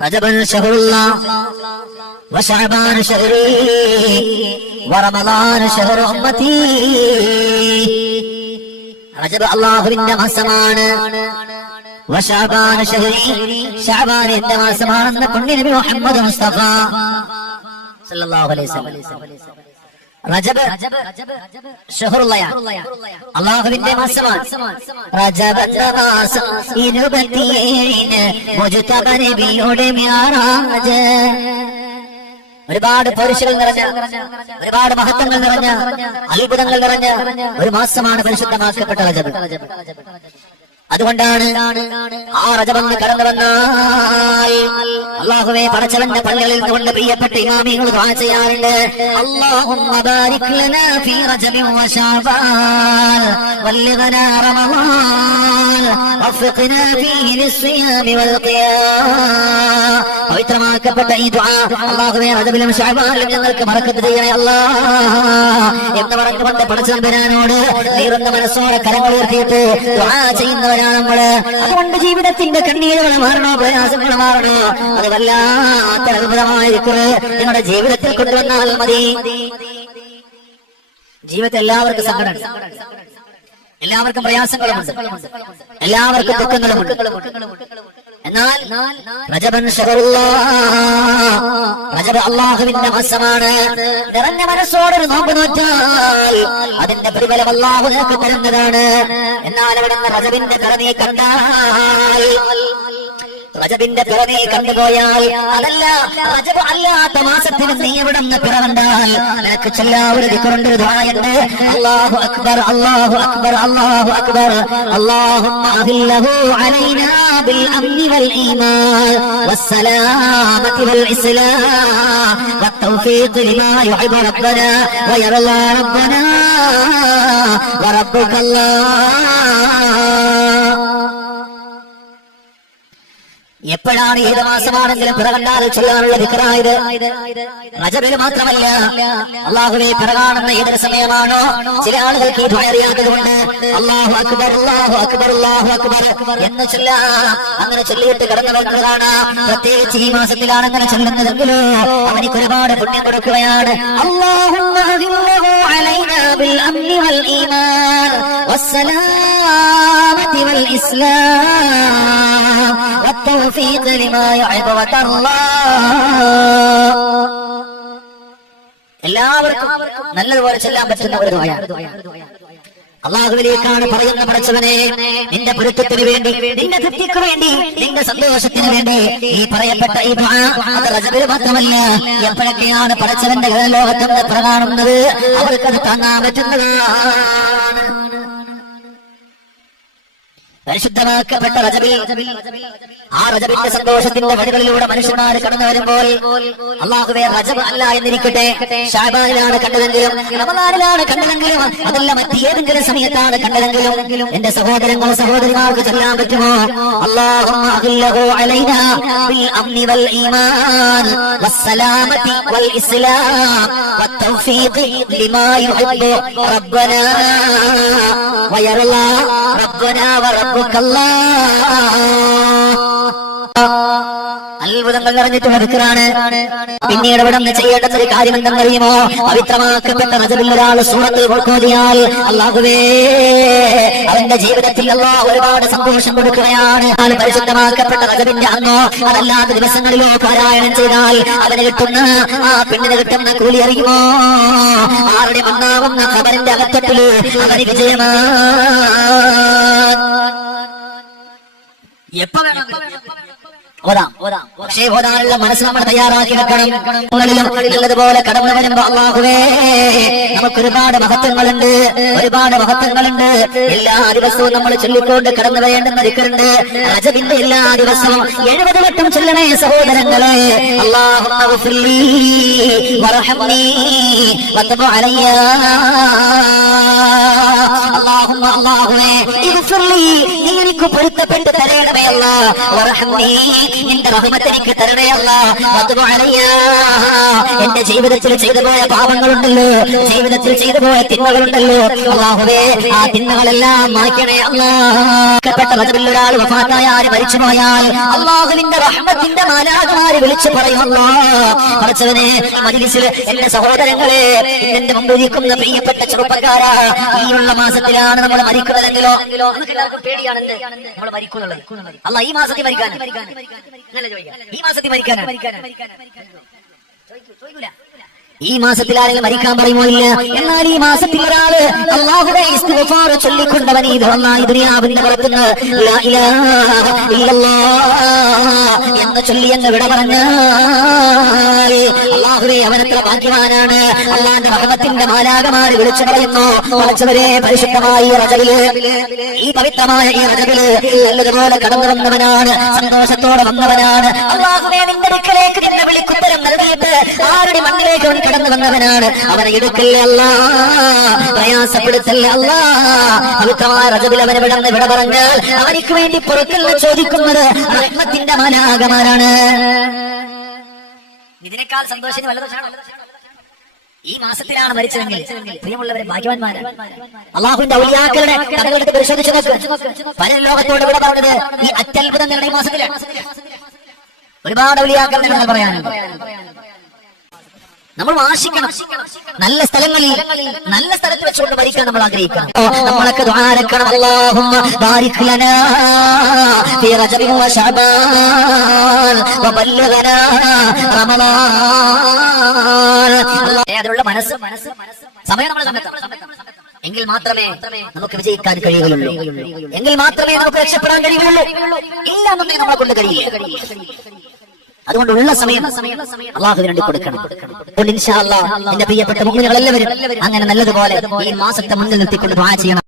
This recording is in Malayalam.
റജബൻ ശഹറുല്ലാഹ് വശഅബാൻ ശഹരി വറമളാൻ ശഹറു ഉമ്മത്തി. റജബ് അല്ലാഹുവിന്റെ മാസമാണ്. വശഅബാൻ ശഹരി, ശഅബാൻ എന്റെ മാസമാണെന്ന് പുണ്യ നബി മുഹമ്മദ് മുസ്തഫ സല്ലല്ലാഹു അലൈഹി വസല്ലം. റജബ് ശഹറുല്ലാഹ്, അല്ലാഹുവിന്റെ മാസമാണ്. റജബ് മാസം 27 മുജ്തബ നബിയുടെ മിഅറാജ്. ഒരുപാട് പൗരുഷങ്ങൾ നിറഞ്ഞ, ഒരുപാട് മഹത്വങ്ങൾ നിറഞ്ഞ, അത്ഭുതങ്ങൾ നിറഞ്ഞ ഒരു മാസമാണ് പരിശുദ്ധമാക്കപ്പെട്ട റജബ്. അതുകൊണ്ടാണ് ആ റജബ് കടന്നു വന്നാൽ അല്ലാഹുവേ പടച്ചവന്റെ പള്ളികളിൽ നിന്നുകൊണ്ട് പ്രിയപ്പെട്ട ഇമാമികൾ ദുആ ചെയ്യാറുണ്ട്. അല്ലാഹുമ്മ ബാരിക് ലനാ ഫീ റജബിൻ വശഅബാൻ വല്ലിഗ്നാ റമളാൻ വഫഖ്നാ ഫീഹി ലിസ്സിയാമി വൽ ഖിയാം. പവിത്രമാക്കപ്പെട്ട ഈ ദുആ അല്ലാഹുവേ റജബിലും ശഅബാനിലും ഞങ്ങൾക്ക് ബറക്കത്ത് ചെയ്യണേ അല്ലാഹ് എന്ന് പറഞ്ഞുകൊണ്ട് പടച്ചവനോട് നീറുന്ന മനസ്സോടെ കരങ്ങൾ ഉയർത്തിയിട്ട് ദുആ ചെയ്യുന്നവരാണ് നമ്മള്. അതുകൊണ്ട് ജീവിതത്തിന്റെ കണ്ണീരുകൾ മാറണോ, പ്രയാസങ്ങൾ മാറണോ, അത് വല്ലാത്ത അത്ഭുതമായ ദിക്റ് നിങ്ങളുടെ ജീവിതത്തിൽ കൊണ്ടുവന്നാൽ മതി. ജീവിതത്തിൽ എല്ലാവർക്കും സങ്കടമുണ്ട്, എല്ലാവർക്കും പ്രയാസങ്ങളുമുണ്ട്, എല്ലാവർക്കും ദുഃഖങ്ങളുമുണ്ട്. എന്നാൽ റജബൻ ശഹറുല്ലാഹ്, റജബ് അല്ലാഹുവിന്റെ മാസമാണ്. നിറഞ്ഞ മനസ്സോടൊരു നോമ്പ് നോറ്റാൽ അതിന്റെ പ്രതിഫലം അല്ലാഹു നിനക്ക് തരുന്നതാണ്. എന്നാൽ അവിടെ റജബിന്റെ കറനീ കണ്ടാൽ, റജബിന്റെ പിറവി കണ്ടുപോയാൽ, അതല്ല റജബ് അല്ലാത്ത മാസത്തിൽ നീ എവിടെ നിന്ന് പിറവണ്ടാൽ നിനക്ക് ചൊല്ലാവുന്ന ദിക്റുണ്ട്, ദുആയുണ്ട്. അല്ലാഹു അക്ബർ, അല്ലാഹു അക്ബർ, അല്ലാഹു അക്ബർ. അല്ലാഹുമ്മ അഹില്ലഹു അലൈനാ ബിൽ അംനി വൽ ഈമാൻ വസ്സലാമതി വൽ ഇസ്ലാം വത്തൗഫീഖ് ലിമാ യുഹിബ്ബു റബ്ബനാ വയർളാ റബ്ബനാ വറബ്ബുകല്ലാഹ്. എപ്പോഴാണ് ഏത് മാസമാണെങ്കിലും പിറകണ്ടാൽ ചൊല്ലാനുള്ള ദിക്റായത്. റജബിൽ മാത്രമല്ല, അല്ലാഹുവേ പിറകാണുന്ന ഏതൊരു സമയമാണോ, ചില ആളുകൾക്ക് ഈ ദുആ അറിയാത്തത് കൊണ്ട് അല്ലാഹു അക്ബർ, അല്ലാഹു അക്ബർ, അല്ലാഹു അക്ബർ എന്ന് ചൊല്ലാം. അങ്ങനെ ചൊല്ലിയിട്ട് കടന്നു വരുന്നത് കാണാം. പ്രത്യേകിച്ച് ഈ മാസത്തിലാണ് അങ്ങനെ ചൊല്ലുന്നതെങ്കിലോ അവനിക്ക് ഒരുപാട് പുണ്യം കൊടുക്കുകയാണ്. അല്ലാഹുമ്മ അഹില്ലഹു അലൈനാ ബിൽ അംനി വൽ ഈമാൻ വസ്സലാമതി വൽ ഇസ്ലാം വത്തൗഫീഖ് ലിമാ യുഹിബ്ബു വതർളാഹ്. എല്ലാവർക്കും നല്ലതുപോലെ ചെല്ലാൻ പറ്റുന്ന ഒരു ദുആ. അല്ലാഹുവിലേക്കാണ് പറയുന്ന പടച്ചവനെ, നിന്റെ പൊരുത്തത്തിന് വേണ്ടി, നിന്റെ തൃപ്തിക്ക് വേണ്ടി, നിന്റെ സന്തോഷത്തിന് വേണ്ടി ഈ പറയപ്പെട്ട ഈ ദുആ അത് റജബിൽ മാത്രമല്ല, എപ്പോഴൊക്കെയാണ് പടച്ചവന്റെ ലോകത്തെന്ന് പ്രകാണുന്നത് അവർക്കത് താങ്ങാൻ പറ്റുന്നതാണ്. പരിശുദ്ധമാക്കപ്പെട്ട റജബിൽ, ആ റജബിന്റെ സന്തോഷത്തിന്റെ വഴികളിലൂടെ മനുഷ്യന്മാർ കടന്നു വരുമ്പോൾ അല്ലാഹുവേ റജബ് അല്ല എന്നിരിക്കട്ടെ, ശഅബാനിലാണ് കണ്ടതെങ്കിലും, റമളാനിലാണ് കണ്ടതെങ്കിലും, അതല്ല മറ്റേതെങ്കിലും സമയത്താണ് കണ്ടതെങ്കിലും എന്റെ സഹോദരങ്ങളോ സഹോദരിമാർക്ക് ചൊല്ലാൻ പറ്റുമോ? അല്ലാഹുമ്മ അഹില്ലഹു അലൈനാ ബിൽ അംനി വൽ ഈമാൻ വസ്സലാമതി വൽ ഇസ്ലാം വത്തൗഫീഖ് ലിമാ യുഹിബ്ബു റബ്ബനാ വയർളാ റബ്ബനാ വറബ്ബുകല്ലാഹ്. അത്ഭുതങ്ങൾ നിറഞ്ഞിട്ടുള്ള ദിക്റാണ്. പിന്നീട് ഇവിടെ നിന്ന് ചെയ്യേണ്ടുന്ന ഒരു കാര്യം എന്തെന്നറിയുമോ? പവിത്രമാക്കപ്പെട്ട റജബിൽ ഒരാൾ സൂറത്തുൽ മുൽക്ക് ഓതിയാൽ അല്ലാഹുവേ അവന്റെ ജീവിതത്തിൽ അല്ലാഹു ഒരുപാട് സന്തോഷം കൊടുക്കുകയാണ്. പരിശുദ്ധമാക്കപ്പെട്ട റജബിന്റെ അന്നോ അതല്ലാത്ത ദിവസങ്ങളിലോ പാരായണം ചെയ്താൽ അവന് കിട്ടുന്ന, ആ പെണ്ണിന് കിട്ടുന്ന കൂലി അറിയുമോ? ആരുടെ മണ്ണാവുന്ന ഖബറിന്റെ അകത്തട്ടില് അവന് വിജയമാണ്. എപ്പോ വേണം ഓതാം, പക്ഷേ ഓതാനുള്ള മനസ്സ് നമ്മൾ തയ്യാറാക്കി വെക്കണം. നല്ലതുപോലെ കടന്നു വരുമ്പോ അല്ലാഹുവേ നമുക്ക് ഒരുപാട് മഹത്വങ്ങളുണ്ട്, ഒരുപാട് മഹത്വങ്ങളുണ്ട്. എല്ലാ ദിവസവും നമ്മൾ ചൊല്ലിക്കൊണ്ട് കടന്നു വരേണ്ടുന്ന ദിക്റുണ്ട്. റജബിന്റെ എല്ലാ ദിവസവും 70 വട്ടം ചൊല്ലണേ സഹോദരങ്ങളെ. അല്ലാഹുമ്മ ഗഫിർലി വർഹംനി വതബ് അലയ്യ. അല്ലാഹുവേ ഗഫിർലി, നീ എനിക്ക് പൊറുക്കണേ പൊരുത്തപ്പെട്ട് തരണമേ അല്ലാ വറഹ്മീ നിന്റെ റഹ്മത്ത് എനിക്ക് തരണേ അല്ലാ വതുബ് അലയ്യ എന്റെ ജീവിതത്തിൽ ചെയ്തു പോയ പാപങ്ങളുണ്ടല്ലോ ജീവിതത്തിൽ ചെയ്തു പോയ തിന്മകളുണ്ടല്ലോ അല്ലാഹുവേ ആ തിന്മകളെല്ലാം മായ്ക്കണേ അല്ലാ റജബിൽ ഒരാൾ വഫാത്തായാൽ മരിച്ചുപോയാൽ അല്ലാഹുവിന്റെ റഹ്മത്തിന്റെ മാലാഖമാര് വിളിച്ചു പറയും അല്ലാ പടച്ചവനെ മജ്ലിസിൽ എന്റെ സഹോദരങ്ങളെ എന്റെ മുമ്പിരിക്കുന്ന പ്രിയപ്പെട്ട ചെറുപ്പക്കാരാ ഈയുള്ള മാസത്തിലാണ് നമ്മൾ മരിക്കുന്നതെങ്കിലോ നമുക്ക് എല്ലാവർക്കും പേടിയാണ് നമ്മൾ മരിക്കുന്നുള്ളത് അല്ല ഈ മാസത്തിൽ മരിക്കാൻ ഈ മാസത്തിൽ മരിക്കാൻ ഈ മാസത്തിൽ ആരെങ്കിലും മരിക്കാൻ പറയുമോ ഇല്ല എന്നാൽ ഈ മാസത്തിൽ ഒരാള് അല്ലാഹുവേ ഇസ്തിഗ്ഫാർ ചൊല്ലിക്കൊണ്ടവൻ ഈ ദുനിയാവിന്റെ പുറത്തുനിന്ന് ലാ ഇലാഹ ഇല്ലല്ലാഹ് എന്ന് ചൊല്ലി എന്ന് വിട പറഞ്ഞാൽ അല്ലാഹുവേ അവനത്ര ഭാഗ്യവാനാണ് അല്ലാഹുവിന്റെ റഹ്മത്തിന്റെ മാലാഖമാർ വിളിച്ചു പറയുന്നു പടച്ചവരെ പരിശുദ്ധമായ റജബില് ഈ പവിത്രമായ ഈ റജബില് നല്ലതുപോലെ കടന്നു വന്നവനാണ് സന്തോഷത്തോടെ വന്നവനാണ് അല്ലാഹുവേ നിന്റെ അടുക്കലേക്ക് നിന്നെ വിളിക്കുത്തരം നൽകിയിട്ട് ആരുടെ മണ്ണിലേക്ക് കടന്നു വന്നവനാണ് അവനെ എടുക്കല്ലേ അല്ലാ പ്രയാസപ്പെടുത്തല്ലേ അല്ലാ പവിത്രമായ റജബിൽ അവനെ വിട പറഞ്ഞാൽ അവനിക്ക് വേണ്ടി പുറത്തുള്ള ചോദിക്കുന്നത് റഹ്മത്തിന്റെ മാലാഖമാരാണ് ഇതിനേക്കാൾ സന്തോഷം വല്ലതും ഈ മാസത്തിലാണ് മരിച്ചതെങ്കിൽ പ്രിയമുള്ളവരെ ഭാഗ്യവാന്മാരാണ് അല്ലാഹുവിന്റെ ഔലിയാക്കളുടെ കഥകളെടുത്ത് പരിശോധിച്ചു നോക്ക് പല ലോകത്തോട് ഇവിടെ പറഞ്ഞത് ഈ അത്യത്ഭുതങ്ങളുടെ ഈ മാസത്തിലാണ് ഒരുപാട് ഔലിയാക്കളുടെ കഥ പറയാനുണ്ട് നമ്മൾ ആശിക്കണം നല്ല സ്ഥലങ്ങളിൽ നല്ല സ്ഥലത്ത് വെച്ചുകൊണ്ട് മരിക്കാൻ നമ്മൾ ആഗ്രഹിക്കണം നമ്മളൊക്കെ ദുആരക്കണം അല്ലാഹുമ്മ ബാരിക് ലനാ ഫീ റജബി വ ശഅബാൻ വ ബല്ലഗനാ റമളാൻ അതിനുള്ള മനസ്സ് സമയം നമ്മൾ കണ്ടെത്തണം എങ്കിൽ മാത്രമേ നമുക്ക് വിജയിക്കാൻ കഴിയുകയുള്ളൂ എങ്കിൽ മാത്രമേ നമുക്ക് രക്ഷപ്പെടാൻ കഴിയുകയുള്ളൂ ഇല്ല എന്നുണ്ടെങ്കിൽ നമ്മളെ കൊണ്ട് കഴിയില്ല അതുകൊണ്ട് ഉള്ള സമയം അല്ലാഹുവിന് വേണ്ടി കൊടുക്കണം ഇൻഷാ അല്ലാഹ് എന്റെ പ്രിയപ്പെട്ട മുഅ്മിനുകൾ എല്ലാവരും അങ്ങനെ നല്ലതുപോലെ ഈ മാസത്തെ മുന്നിൽ നിർത്തിക്കൊണ്ട് ദുആ ചെയ്യണം